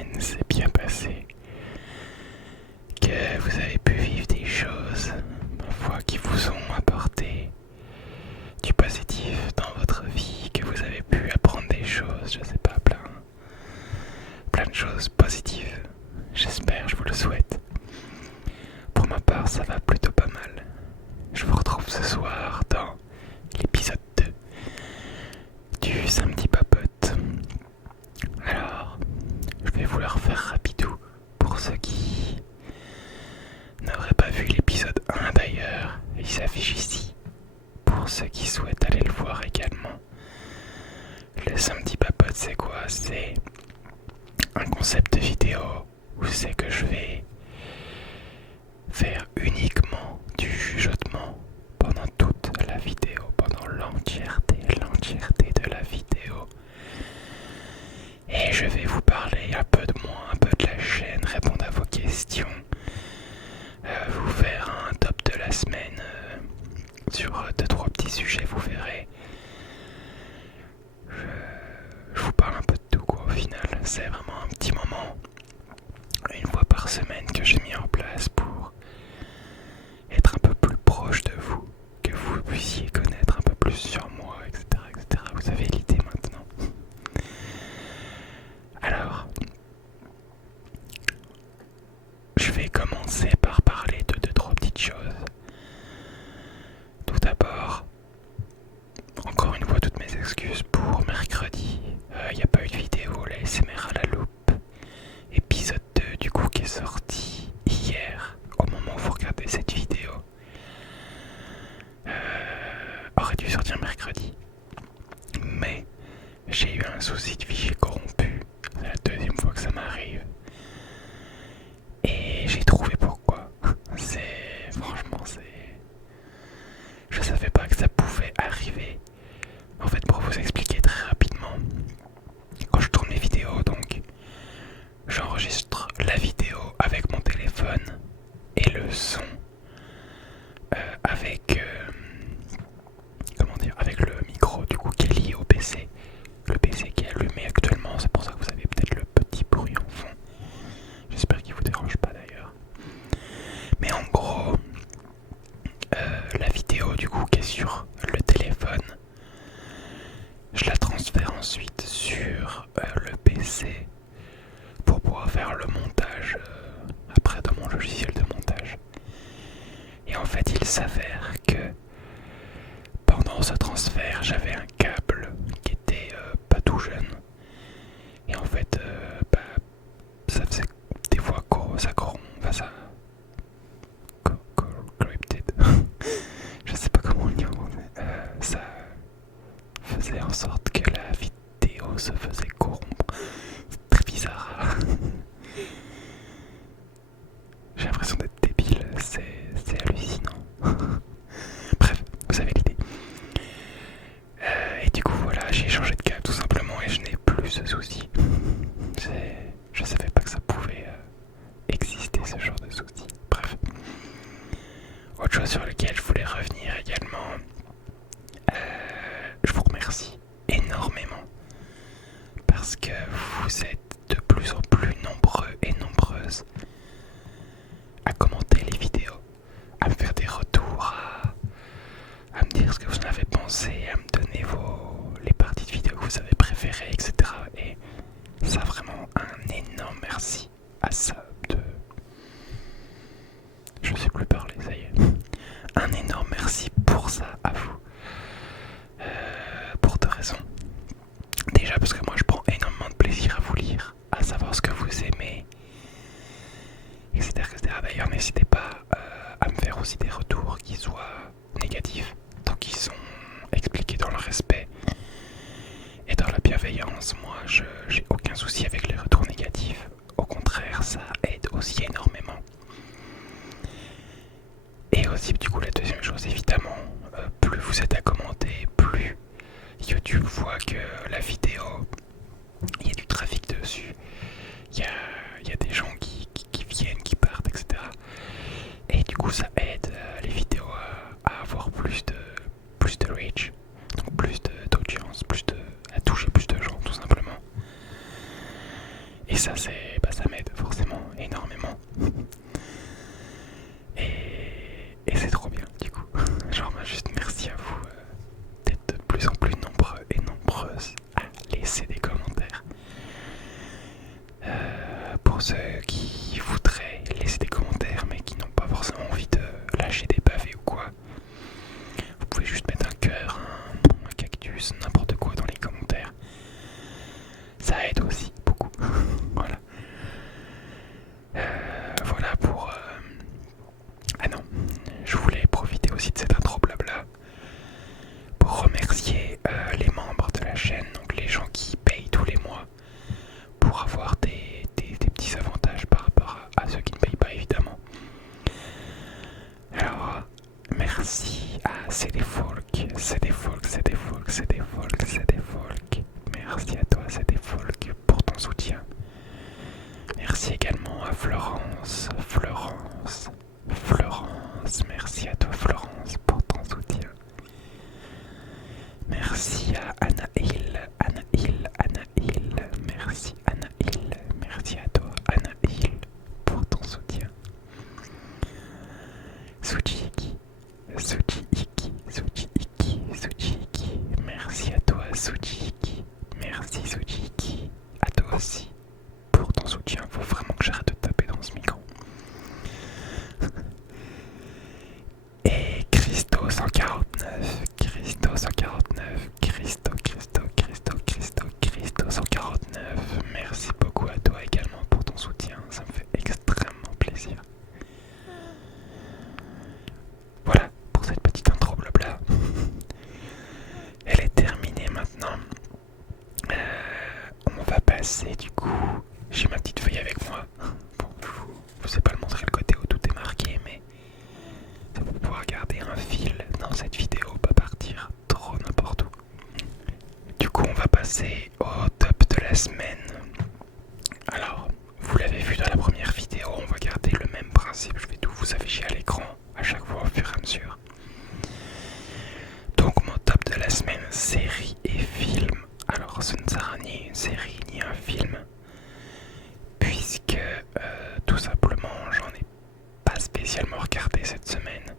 semaine s'est bien passée, que vous avez pu vivre des choses, parfois qui vous ont apporté du positif dans votre vie, que vous avez pu apprendre des choses, je sais pas, plein de choses positives. J'espère, je vous le souhaite. Pour ma part, ça va plutôt pas mal. Je vous retrouve ce soir dans l'épisode 2 du Samedi Papote. Alors, je vais vous le refaire rapidou pour ceux qui n'auraient pas vu l'épisode 1 d'ailleurs. Il s'affiche ici pour ceux qui souhaitent aller le voir également. Le Samedi Papote, c'est quoi? C'est un concept de vidéo où c'est que je vais faire uniquement du chuchotement pendant toute la vidéo, pendant l'entièreté de la vidéo. Et je vais vous parler un peu de moi, un peu de la chaîne, répondre à vos questions, vous faire un top de la semaine sur 2-3 petits sujets, vous verrez. Je vous parle un peu de tout quoi au final, c'est vraiment un petit moment, une fois par semaine que j'ai mis en place pour être un peu plus proche de vous, que vous puissiez connaître un peu plus sur moi, etc. etc. Vous avez l'idée maintenant. Alors, je vais commencer par parler de 2-3 petites choses. Tout d'abord, encore une fois toutes mes excuses pour mercredi. Il n'y a pas eu de vidéo, la SMR à la loupe. Épisode 2 du coup qui est sorti hier, au moment où vous regardez cette vidéo. Aurait dû sortir mercredi. Mais j'ai eu un souci de fichier corrompu. C'est la deuxième fois que ça m'arrive. Et j'ai trouvé pourquoi. Franchement, je savais pas que ça pouvait arriver. En fait, pour vous expliquer très rapidement, quand je tourne mes vidéos, donc, j'enregistre la vidéo avec mon téléphone et le son avec le micro du coup qui est lié au PC. Le PC qui est allumé actuellement, c'est pour ça que vous avez peut-être le petit bruit en fond. J'espère qu'il vous dérange pas d'ailleurs. Mais en gros, la vidéo du coup qui est sur le téléphone, je la transfère ensuite sur le PC pour pouvoir faire le montage après dans mon logiciel de montage. Et en fait, il s'avère que pendant ce transfert, j'avais un câble qui était pas tout jeune. Et en fait, ça faisait des fois ça corrompt, enfin ça corrupted. Je sais pas comment on dit en français. Ça faisait en sorte que la vidéo se faisait corrompre. C'est très bizarre. J'ai l'impression d'être débile, c'est hallucinant. Bref, vous avez l'idée. Et du coup voilà, j'ai changé de câble tout simplement et je n'ai plus ce souci. Je savais pas que ça pouvait exister ce genre de souci. Bref. Autre chose sur laquelle je voulais revenir également, je vous remercie énormément parce que vous êtes de plus en plus nombreux et nombreuses à commenter les vidéos, à me faire des retours, à me dire ce que vous en avez pensé, à me donner les parties de vidéos que vous avez préférées, etc. Et ça, vraiment un énorme merci à ça je sais plus parler, ça y est. Un énorme merci pour ça à vous. Pour 2 raisons. Déjà parce que moi je prends énormément de plaisir à vous lire, à savoir ce que vous aimez, etc. etc. D'ailleurs n'hésitez pas à me faire aussi des retours qui soient négatifs, tant qu'ils sont expliqués dans le respect et dans la bienveillance. Moi j'ai aucun souci avec les retours négatifs. Au contraire, ça aide aussi énormément. Et aussi du coup la deuxième chose évidemment, plus vous êtes à commenter, plus YouTube voit que la vidéo, il y a du trafic dessus, il y a des gens qui viennent, qui partent, etc. Et du coup ça aide les vidéos à avoir plus de reach, donc plus d'audience, à toucher plus de gens tout simplement. Et ça c'est ça m'aide forcément énormément. Et c'est trop bien du coup. Genre juste merci à vous d'être de plus en plus nombreux et nombreuses à laisser des commentaires. Pour ceux qui voudraient laisser des commentaires mais qui n'ont pas forcément envie de lâcher des pavés ou quoi, vous pouvez juste mettre un cœur, un cactus, n'importe quoi dans les commentaires. Ça aide aussi beaucoup. Voilà. Voilà pour... Ah non, je voulais profiter aussi de cette intro blabla pour remercier les membres de la chaîne, donc les gens qui payent tous les mois pour avoir des petits avantages par rapport à ceux qui ne payent pas évidemment. Alors, merci à CDFolk, merci à toi CDFolk pour ton soutien. Merci également à Florence, merci à toi Florence pour ton soutien. Merci à Anaïl, merci à toi Anaïl pour ton soutien. Sujiiki, merci à toi Sujiiki, merci Sujiiki, à toi aussi pour ton soutien. Faut vraiment que j'arrête de taper dans ce micro. Et Christo 149, merci beaucoup à toi également pour ton soutien, ça me fait extrêmement plaisir. Voilà pour cette petite intro blabla. Elle est terminée maintenant. On va passer du coup. J'ai ma petite feuille avec moi. Bon, je sais pas le montrer le côté où tout est marqué, mais ça va pouvoir garder un fil dans cette vidéo, pas partir trop n'importe où. Du coup, on va passer au top de la semaine. Alors, vous l'avez vu dans la première vidéo, on va garder le même principe. Je vais tout vous afficher à l'écran à chaque fois au fur et à mesure. Donc, mon top de la semaine, série et film. Alors, ce ne sera ni une série ni un film, puisque tout simplement, j'en ai pas spécialement regardé cette semaine.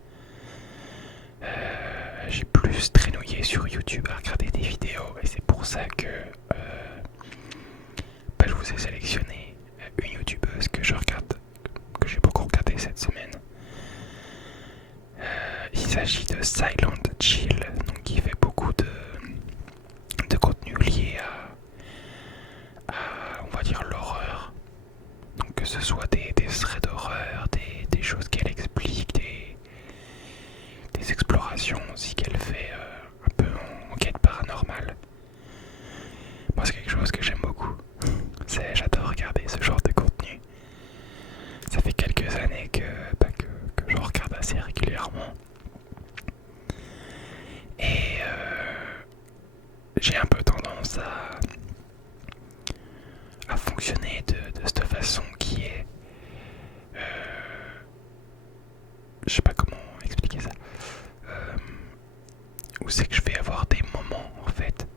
J'ai plus traînouillé sur YouTube à regarder des vidéos, et c'est pour ça que je vous ai sélectionné une youtubeuse que je regarde, que j'ai beaucoup regardé cette semaine. Il s'agit de Silent Chill, donc qui fait beaucoup de contenu lié à on va dire l'horreur. Donc que ce soit des threads d'horreur, des choses qu'elle explique, des explorations aussi qu'elle fait un peu en quête paranormale. Moi c'est quelque chose que j'aime beaucoup. J'adore regarder ce genre de contenu. Ça fait quelques années que je regarde assez régulièrement. Et j'ai un peu tendance à fonctionner de cette façon qui est... je sais pas comment expliquer ça. Où c'est que je vais avoir des moments en fait.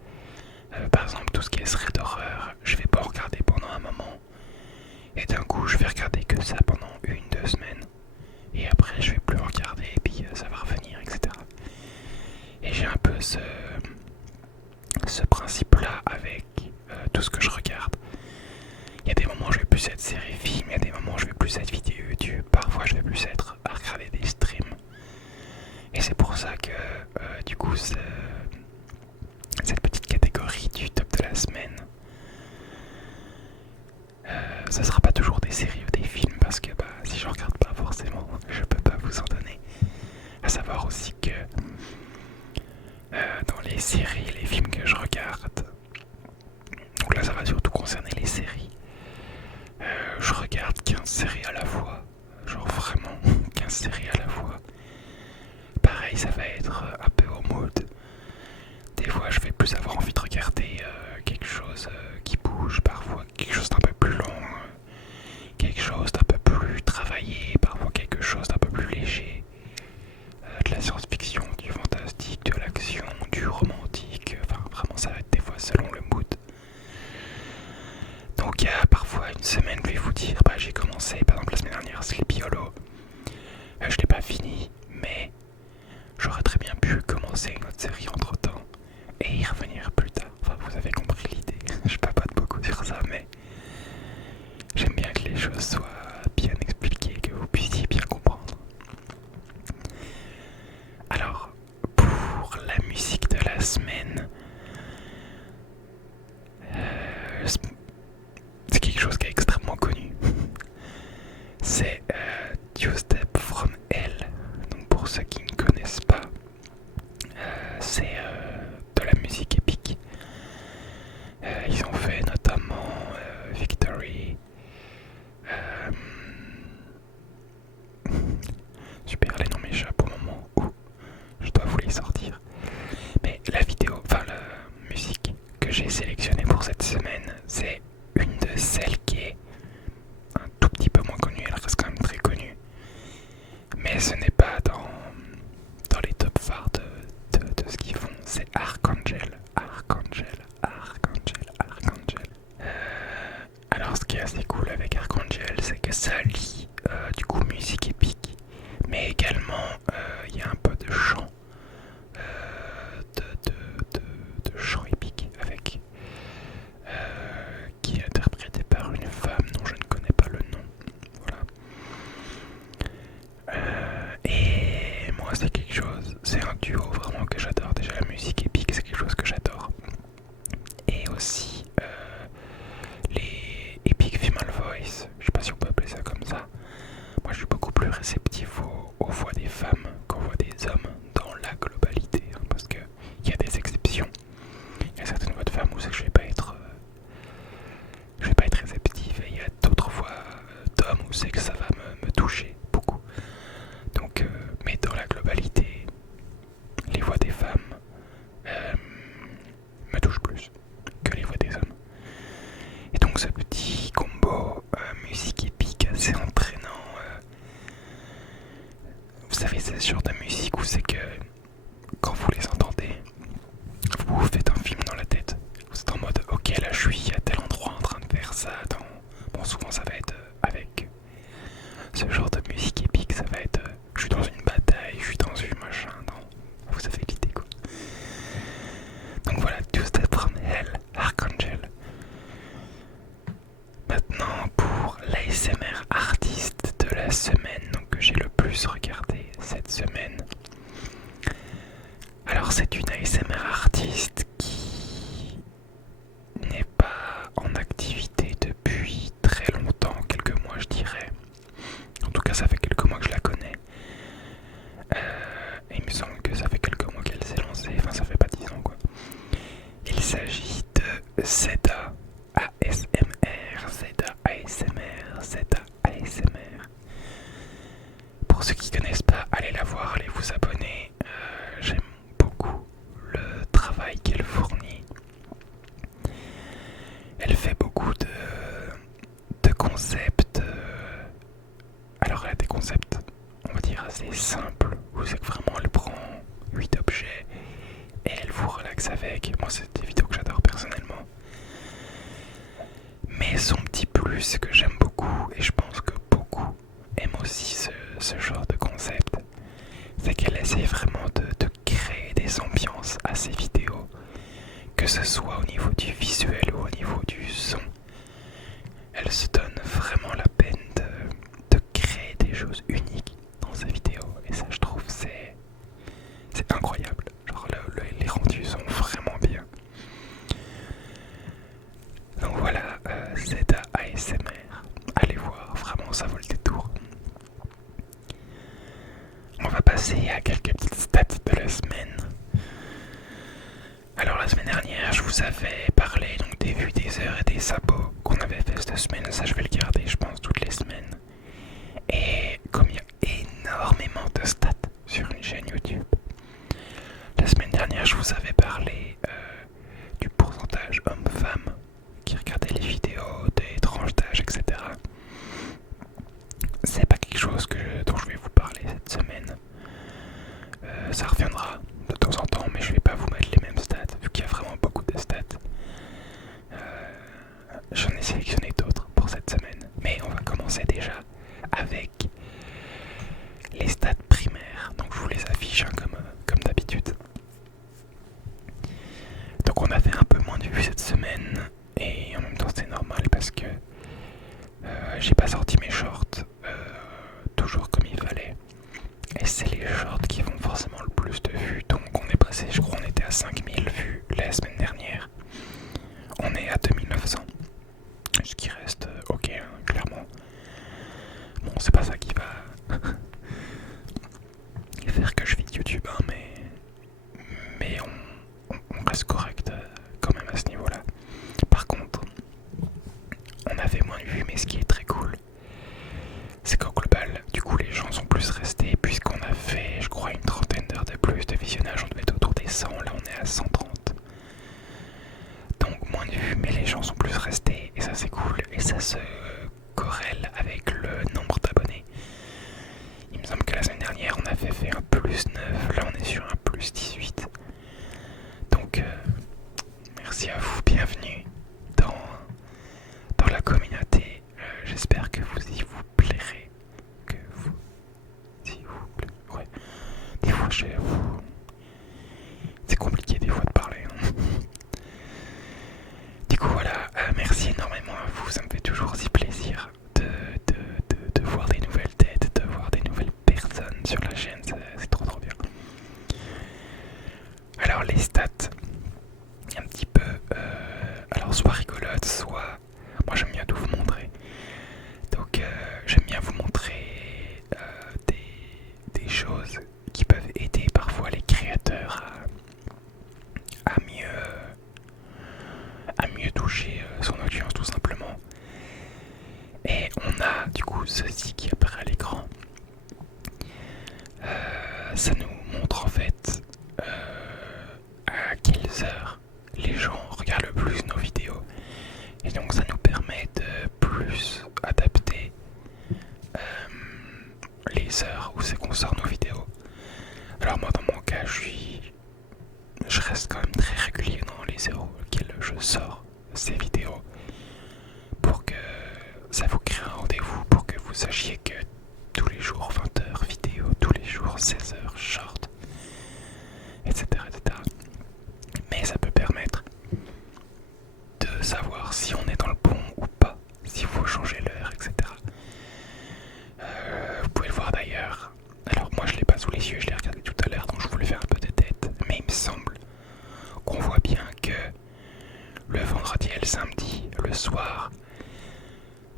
Par exemple, tout ce qui est thread d'horreur, je vais pas en regarder pendant un moment. Et d'un coup, je vais regarder que ça pendant 1-2 semaines. Et après, je vais plus en regarder et puis ça va revenir, etc. Et j'ai un peu ce principe-là avec tout ce que je regarde. Il y a des moments où je vais plus être série film, il y a des moments où je vais plus être vidéo YouTube, parfois je vais plus être à regarder des streams. Et c'est pour ça que du coup cette petite catégorie du top de la semaine, ça sera pas toujours des séries ou des films parce que si je regarde pas forcément, je peux pas vous en donner. À savoir aussi que dans les séries, les films que je regarde, donc là ça va surtout concerner les séries, je regarde 15 séries à la fois, genre vraiment 15 séries à la fois. Pareil, ça va être un peu au mood. Des fois je vais plus avoir envie de regarder quelque chose qui bouge, parfois quelque chose d'un peu plus long, quelque chose d'un peu plus travaillé, parfois quelque chose d'un peu plus léger, de la science-fiction, du fantastique, de l'action, du romantique, enfin vraiment ça va être des fois selon le mood. Donc parfois une semaine, je vais vous dire, j'ai commencé par exemple la semaine dernière Sleepy Hollow. Je l'ai pas fini, mais j'aurais très bien pu commencer une autre série entre temps et y revenir plus tard. Enfin, vous avez compris l'idée. Je papote beaucoup sur ça, mais j'aime bien que les choses soient bien expliquées, que vous puissiez bien comprendre. Alors, pour la musique de la semaine, c'est quelque chose qui est extrêmement connu. C'est Two Step From Hell. Donc pour ceux qui ne connaissent pas, c'est de la musique épique. Ils ont fait notamment Victory. Super, les noms m'échappent au moment où je dois vous les sortir. Mais la musique que j'ai sélectionnée pour cette semaine, c'est une de celles qui est un tout petit peu moins connue. Elle reste quand même très connue. Mais ce n'est pas dans les top phares de ce qu'ils font. C'est Archangel. Alors ce qui est assez cool avec Archangel, c'est que ça lie du coup musique épique, mais également il y a un peu de chant, de chant épique avec qui est interprété par une femme dont je ne connais pas le nom. Voilà. Et moi c'est un duo vraiment que j'adore. Déjà la musique épique, c'est quelque chose que j'adore. Et aussi les Epic Female Voice, je sais pas si on peut appeler ça comme ça. Moi je suis beaucoup plus réceptif aux voix des femmes qu'aux voix des hommes dans la globalité, hein, parce qu'il y a des exceptions. Il y a certaines voix de femmes où c'est que je vais pas être réceptif, et il y a d'autres voix d'hommes où c'est que ça va me toucher beaucoup. Donc, mais dans la globalité, les voix des femmes me touchent plus que les voix des hommes. Et donc ce petit combo musique épique assez entraînant, vous savez, c'est ce genre de musique où c'est que quand vous les entendez, vous vous faites un film dans la tête. Vous êtes en mode ok, là je suis à tel endroit en train de faire ça. Bon, souvent ça va être avec ce genre de musique épique, ça va être je suis dans une bataille, je suis dans une machin. Vous avez l'idée quoi. Donc voilà, Two Step From Hell, Archangel. Maintenant pour l'ASMR artiste de la semaine, donc que j'ai le plus regardé cette semaine. Alors c'est une ASMR artiste qui n'est pas en activité depuis très longtemps, quelques mois je dirais. En tout cas ça fait quelques mois que je la connais. Et il me semble que ça fait quelques mois qu'elle s'est lancée, enfin ça fait pas 10 ans quoi. Il s'agit de Zeda ASMR, Zeda ASMR. Pour ceux qui connaissent pas, allez la voir, allez vous abonner. J'aime beaucoup le travail qu'elle fournit. Elle fait beaucoup de concepts. Alors elle a des concepts, on va dire, assez simples, où c'est que vraiment elle prend 8 objets et elle vous relaxe avec. Moi c'est des vidéos que j'adore personnellement. Mais son petit plus que j'aime beaucoup, et je pense que beaucoup aiment aussi ce genre de concept, c'est qu'elle essaie vraiment de créer des ambiances à ses vidéos, que ce soit au niveau du visuel ou au niveau du son. Elle se donne vraiment la peine de créer des choses uniques dans ses vidéos, et ça je trouve c'est incroyable. Genre les rendus sont vraiment bien. Donc voilà, Zeda ASMR, allez voir, vraiment ça vaut le détour. On va passer à quelques petites stats de la semaine. Alors la semaine dernière, je vous avais parlé donc des vues, des heures et des sabots qu'on avait fait cette semaine. Ça, je vais le garder, je pense, toutes les semaines. Et comme il y a énormément de stats sur une chaîne YouTube, la semaine dernière, je vous avais parlé du pourcentage homme-femme qui regardait les vidéos, des tranches d'âge, etc. C'est pas quelque chose dont je vais vous parler cette semaine. Ça reviendra de temps en temps, mais je vais pas vous mettre les mêmes stats, vu qu'il y a vraiment beaucoup de stats. J'en ai sélectionné d'autres pour cette commencer déjà avec les stats primaires. Donc je vous les affiche comme d'habitude. Donc on a fait un peu moins de vues cette semaine et en même temps c'est normal parce que j'ai pas sorti mes shorts toujours comme il fallait. Et c'est les shorts qui font forcément le plus de vues. Donc on est passé, je crois on était à 5000 vues la semaine dernière. On est à 2900. Ce qui reste ok, hein, clairement. Bon, c'est pas ça qui va faire que je vis de YouTube, hein, mais on reste correct quand même à ce niveau-là. Par contre, on a fait moins de vues, mais ce qui est très cool, c'est qu'au global, du coup, les gens sont plus restés, puisqu'on a fait, je crois, une trentaine d'heures de plus de visionnage. On devait être autour des 100, là on est à 130. Donc moins de vues, mais les gens sont plus restés, et ça c'est cool, et ça se corrèle avec le nombre d'abonnés. Il me semble que la semaine dernière on avait fait un plus 9, là on est sur un plus 18. Donc merci à vous, bienvenue dans la communauté. J'espère que vous y vous plairez. Que vous y vous plairez. Ouais. Des fois chez vous. C'est compliqué des fois de parler. Hein. Du coup voilà, merci énormément à vous, ça me fait toujours si plaisir de voir des nouvelles têtes, de voir des nouvelles personnes sur la chaîne, c'est trop bien. Alors les stats, un petit peu, alors soit rigolotes, soit, moi j'aime bien tout vous montrer. Donc j'aime bien vous montrer des choses qui peuvent aider parfois les créateurs à mieux toucher son audience tout simplement. Et on a du coup ceci qui apparaît à l'écran. Ça nous montre en fait à quelles heures les gens regardent le plus nos vidéos. Et donc ça nous permet de plus adapter les heures où c'est qu'on sort nos vidéos. Alors moi dans mon cas je reste quand même très régulier dans les heures auxquelles je sors ces vidéos pour que ça vous crée un rendez-vous, pour que vous sachiez que tous les jours 20h vidéo, tous les jours 16h short, etc. Mais ça peut permettre de savoir si on est dans le bon ou pas, s'il faut changer l'heure, etc. Vous pouvez le voir d'ailleurs. Alors moi je l'ai pas sous les yeux, je l'ai regardé tout à l'heure, donc je voulais faire un peu de tête. Mais il me semble qu'on voit bien que le vendredi et le samedi, le soir,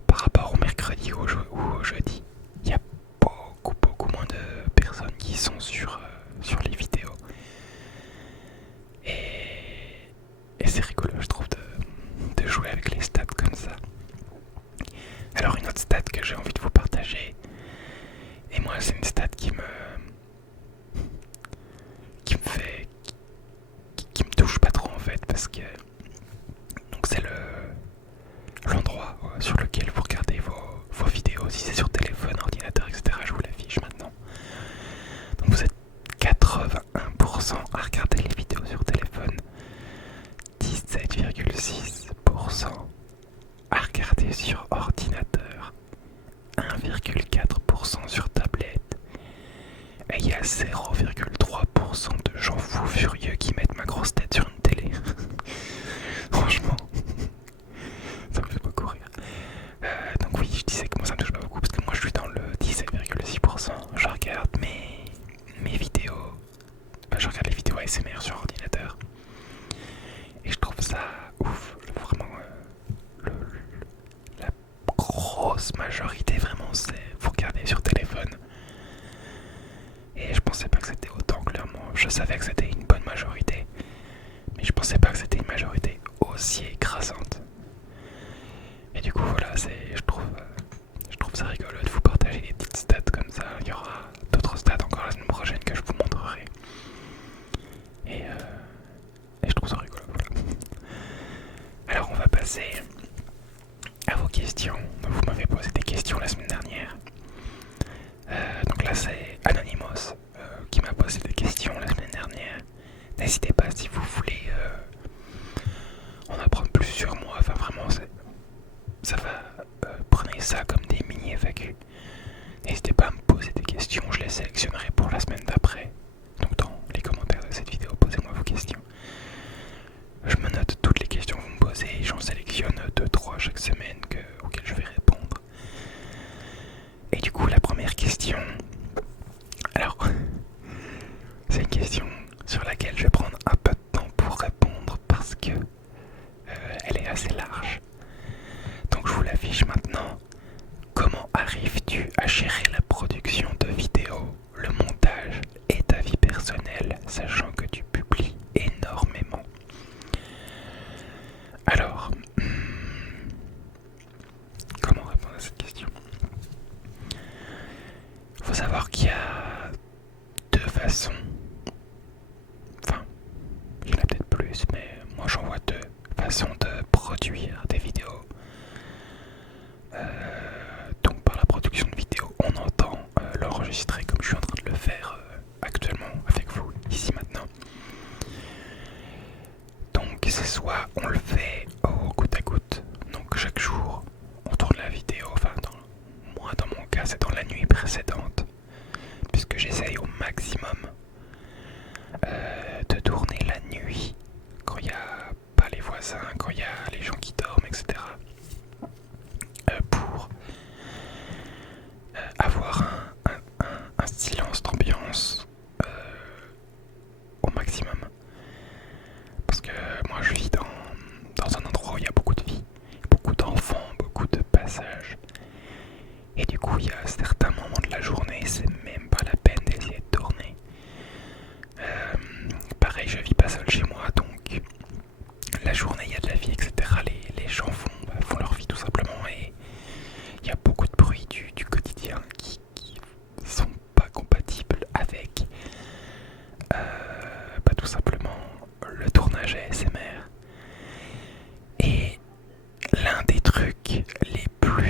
par rapport au mercredi ou au jeudi, il y a beaucoup moins de personnes qui sont sur les vidéos. Et c'est rigolo, je trouve, de jouer avec les stats comme ça. Alors une autre stat que j'ai envie de vous partager, et moi c'est une stat qui me touche pas trop en fait, parce que donc c'est l'endroit sur lequel vous regardez vos vidéos, si c'est sur téléphone, ordinateur, etc. Je vous l'affiche maintenant. Donc vous êtes 81% à regarder les vidéos sur téléphone, 17,6% à regarder sur ordinateur, 1,4% sur tablette, et il y a 0,3% de gens fous furieux qui mettent ma grosse tête sur une télé. Franchement, ça me fait beaucoup rire. Donc oui, je disais que moi ça me touche pas beaucoup parce que moi je suis dans le 17,6%. Je regarde mes vidéos, je regarde les vidéos ASMR sur ordinateur et je trouve ça ouf, vraiment. La grosse majorité vraiment c'est vous regardez sur téléphone. Et je pensais pas que c'était autant, clairement. Je savais que c'était une bonne majorité, mais je pensais pas que c'était une majorité aussi écrasante. Et du coup voilà, je trouve ça rigolo de vous partager des petites stats comme ça. Il y aura d'autres stats encore la semaine prochaine que je vous montrerai. Et je trouve ça rigolo, voilà. Alors on va passer à vos questions. Vous m'avez posé des questions la semaine dernière. Donc là c'est Anonymous qui m'a posé des questions la semaine dernière. N'hésitez pas si vous voulez en apprendre plus sur moi. Enfin vraiment ça va, prenez ça comme des mini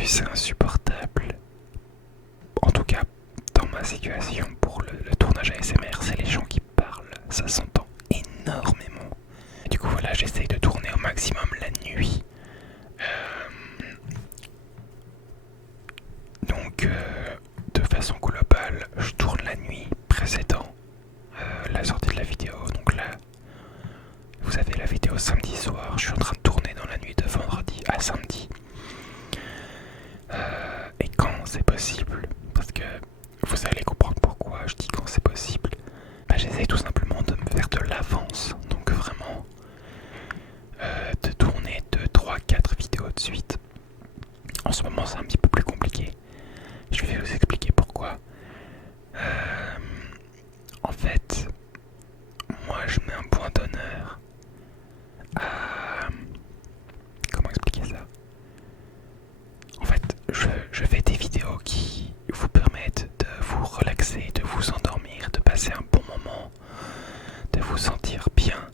c'est insupportable. En tout cas, dans ma situation pour le tournage ASMR, c'est les gens qui parlent. Ça s'entend énormément. Et du coup, voilà, j'essaye de tourner au maximum la nuit. Donc, de façon globale, je tourne la nuit précédant la sortie de la vidéo. Donc là, vous avez la vidéo samedi soir. Je suis en train de tourner dans la nuit de vendredi à samedi. Et quand c'est possible, parce que vous allez comprendre pourquoi je dis quand c'est possible, j'essaie tout simplement de me faire de l'avance. Donc vraiment, de tourner 2, 3, 4 vidéos de suite. En ce moment, c'est un petit peu plus compliqué. Je vais vous expliquer pourquoi. En fait, moi je mets un point d'honneur à... Comment expliquer ça? En fait, je fais des vidéos qui vous permettent de vous relaxer, de vous endormir, de passer un bon moment, de vous sentir bien.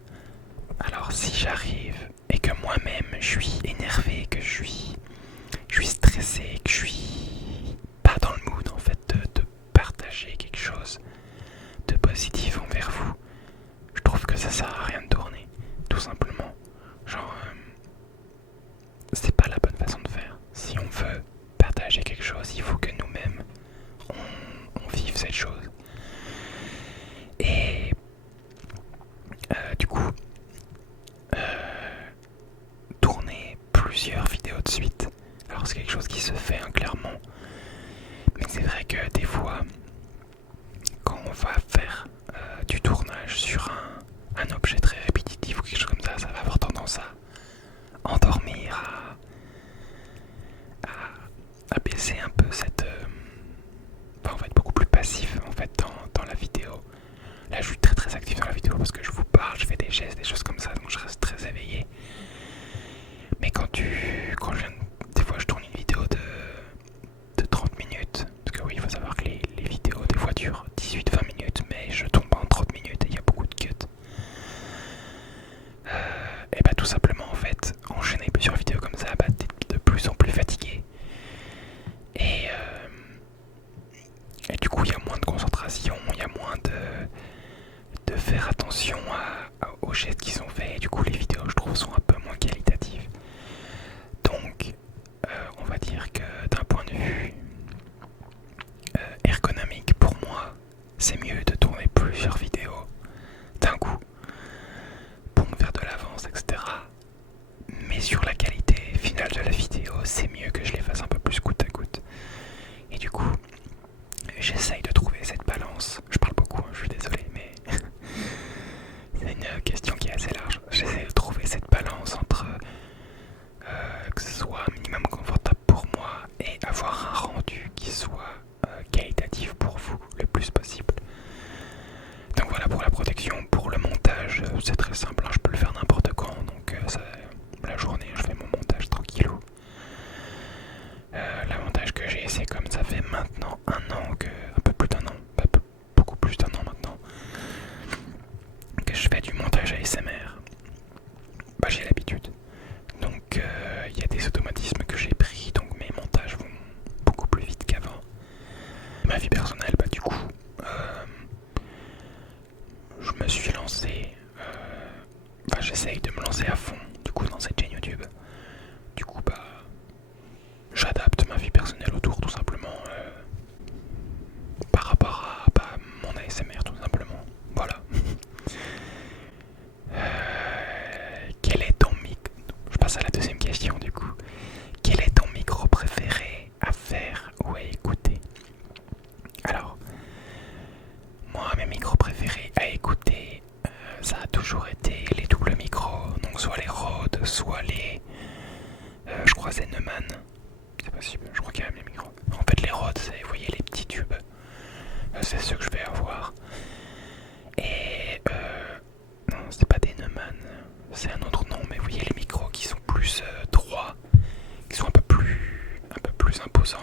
Alors si j'arrive et que moi-même je suis énervé, que je suis stressé, que je suis pas dans le mood en fait de partager quelque chose de positif envers vous, je trouve que ça sert à rien de tourner, tout simplement. Genre, c'est pas la bonne façon de faire. Si on veut partager quelque chose, il faut que nous-mêmes on vive cette chose. Et du coup, tourner plusieurs vidéos de suite, alors c'est quelque chose qui se fait clairement, mais c'est vrai que des fois, quand on va faire du tournage sur un objet très répétitif ou quelque chose comme ça, ça va avoir tendance à endormir, à baisser un peu cette... on va être beaucoup plus passif en fait dans la vidéo. Là je suis très très actif dans la vidéo parce que je vous parle, je fais des gestes, des choses comme ça, donc je reste très éveillé. Mais des fois je tourne une vidéo de 30 minutes, parce que oui, il faut savoir que les vidéos des fois durent 18-20 minutes, mais je tourne pas en 30 minutes et il y a beaucoup de cuts. Et tout simplement en fait, enchaîner plusieurs vidéos comme ça, t'es de plus en plus fatigué. Et du coup il y a moins de concentration, il y a moins de faire attention aux gestes qui sont faits, et du coup les vidéos je trouve sont un peu moins qualitatives. Donc on va dire que d'un point de vue ergonomique, pour moi c'est mieux de tourner plusieurs vidéos d'un coup pour me faire de l'avance, etc. Mais sur la qualité finale de la vidéo, c'est mieux que je les fasse un peu plus goutte à goutte. Et du coup, j'essaye de trouver cette balance. Je parle beaucoup, je suis désolé, mais c'est une question qui est assez large. J'essaie de trouver cette balance entre que ce soit un minimum confortable pour moi et avoir un rendu qui soit qualitatif pour vous le plus possible. Donc voilà pour la protection. Pour le montage, c'est très simple, hein, je peux le faire n'importe quand, donc la journée je fais mon montage tranquillou. L'avantage que j'ai, c'est comme ça fait maintenant un peu plus d'un an, beaucoup plus d'un an maintenant, que je fais du montage ASMR. J'ai l'habitude. Donc il y a des automatismes que j'ai pris, donc mes montages vont beaucoup plus vite qu'avant. Ma vie personnelle, du coup, je me suis lancé, j'essaye de me lancer à fond, du coup, dans cette chaîne YouTube. Du coup, j'adapte ma vie personnelle autour, tout simplement, par rapport à mon ASMR, tout simplement. Voilà. Quel est ton micro... Je passe à la deuxième question, du coup. Quel est ton micro préféré à faire ou à écouter? Alors, moi, mes micros préférés à écouter, ça a toujours été les doubles micros, donc soit les Rode, soit les... je crois c'est Neumann, c'est possible, je crois qu'il y a même les micros. En fait les Rode, vous voyez les petits tubes, c'est ceux que je vais avoir. Et non, c'est pas des Neumann, c'est un autre nom, mais vous voyez les micros qui sont plus droits, qui sont un peu plus imposants.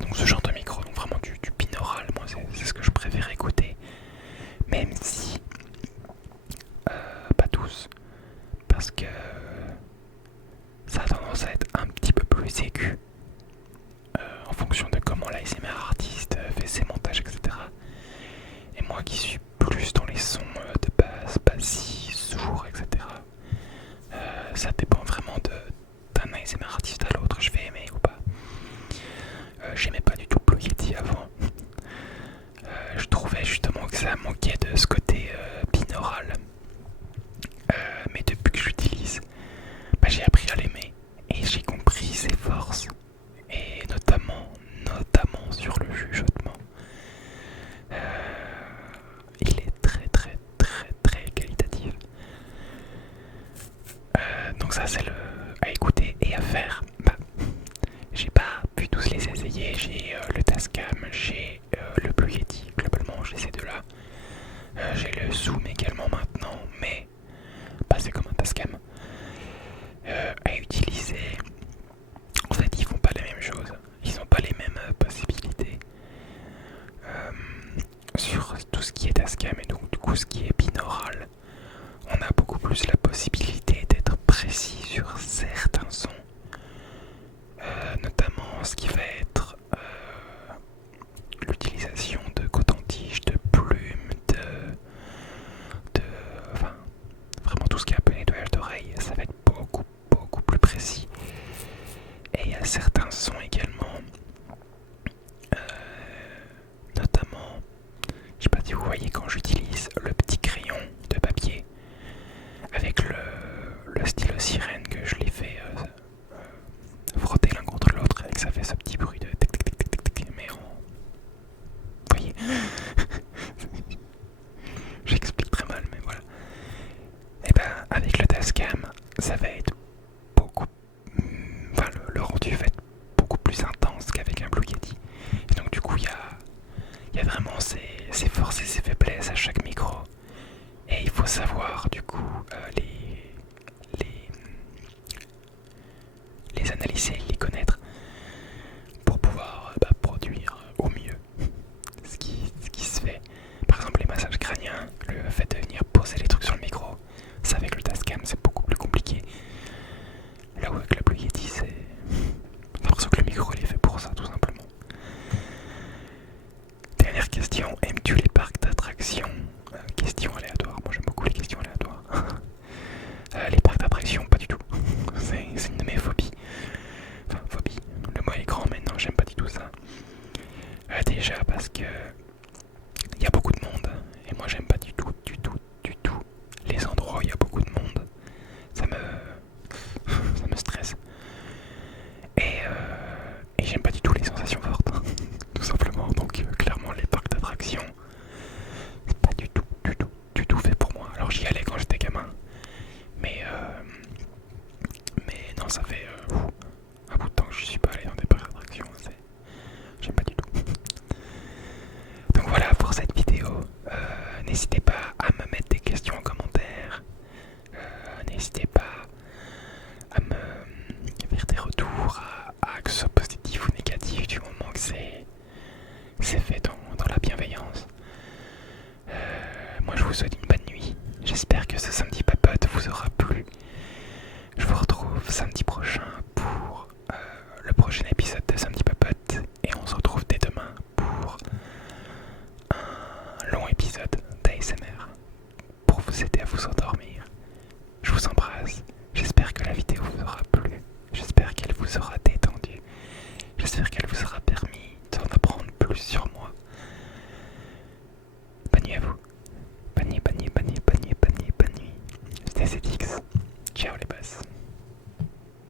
Donc ce genre de micro, donc vraiment du binaural, moi c'est ce que je préfère écouter. Même si, pas tous, parce que ça a tendance à être un petit peu plus aigu en fonction de comment l'ASMR artiste fait ses montages, etc. Et moi qui suis plus dans les sons de basse, bassis, sourds, etc. Ça dépend vraiment d'un ASMR artiste à l'autre, je vais aimer ou pas. J'aimais pas du tout Blue Yeti avant. Je trouvais justement que ça manquait de ce côté binaural. Mais depuis que je l'utilise, j'ai appris à l'aimer et j'ai compris ses forces. Et notamment sur le chuchotement. Il est très très très très qualitatif. Donc ça c'est le à écouter et à faire. J'ai pas pu tous les essayer. J'ai le Tascam, j'ai le Blue Yeti. Globalement j'ai ces deux-là. J'ai le Zoom également maintenant, mais c'est comme un Tascam. À utiliser, en fait ils font pas les mêmes choses. Ils n'ont pas les mêmes possibilités. Sur tout ce qui est Tascam et donc du coup ce qui est binaural, on a beaucoup plus la possibilité d'être précis sur certains sons, notamment ce qui va être l'utilisation de coton-tige, de plumes, enfin, vraiment tout ce qui est un peu nettoyage d'oreilles, ça va être beaucoup plus précis. Et il y a certains sons également, notamment, je sais pas si vous voyez quand j'utilise le petit crayon de papier avec le stylo sirène que je l'ai fait frotter l'un contre l'autre et que ça fait ce petit bruit de tic tic tic tic tic tic, mais en... Vous voyez. J'explique très mal, mais voilà. Et avec le Tascam, ça va être beaucoup... Enfin, le rendu va être beaucoup plus intense qu'avec un Blue Yeti. Et donc du coup, il y a vraiment ses forces et ses faiblesses à chaque micro. Et il faut savoir du coup les analyser, les connaître pour pouvoir produire au mieux ce qui se fait. Par exemple les massages crâniens, le fait de venir poser les trucs sur le micro, ça avec le Tascam c'est beaucoup plus compliqué. Là où avec la Blue Yeti c'est... J'ai l'impression que le micro il est fait pour ça tout simplement. Dernière question, aimes-tu les parcs d'attractions? Question aléatoire, moi j'aime beaucoup les questions aléatoires. Les parcs d'attractions, pas du tout. C'est une de mes phobies. Enfin, phobie, le mot est grand, mais non, j'aime pas du tout ça. Déjà parce que il y a beaucoup de monde, et moi j'aime pas du tout les endroits où il y a beaucoup de monde. Ça me stresse. Et j'aime pas du tout les sensations fortes, tout simplement. Donc clairement les parcs d'attractions, c'est pas du tout fait pour moi. Alors j'y allais quand j'étais gamin, mais non, ça fait un bout de temps que je suis pas allé dans des parcs d'attractions. J'aime pas du tout. Donc voilà pour cette vidéo. N'hésitez pas à me mettre des questions en commentaire. N'hésitez pas à me faire des retours, que ce soit positif ou négatif, du moment que c'est fait dans la bienveillance. Moi je vous souhaite une bonne nuit. J'espère que ce samedi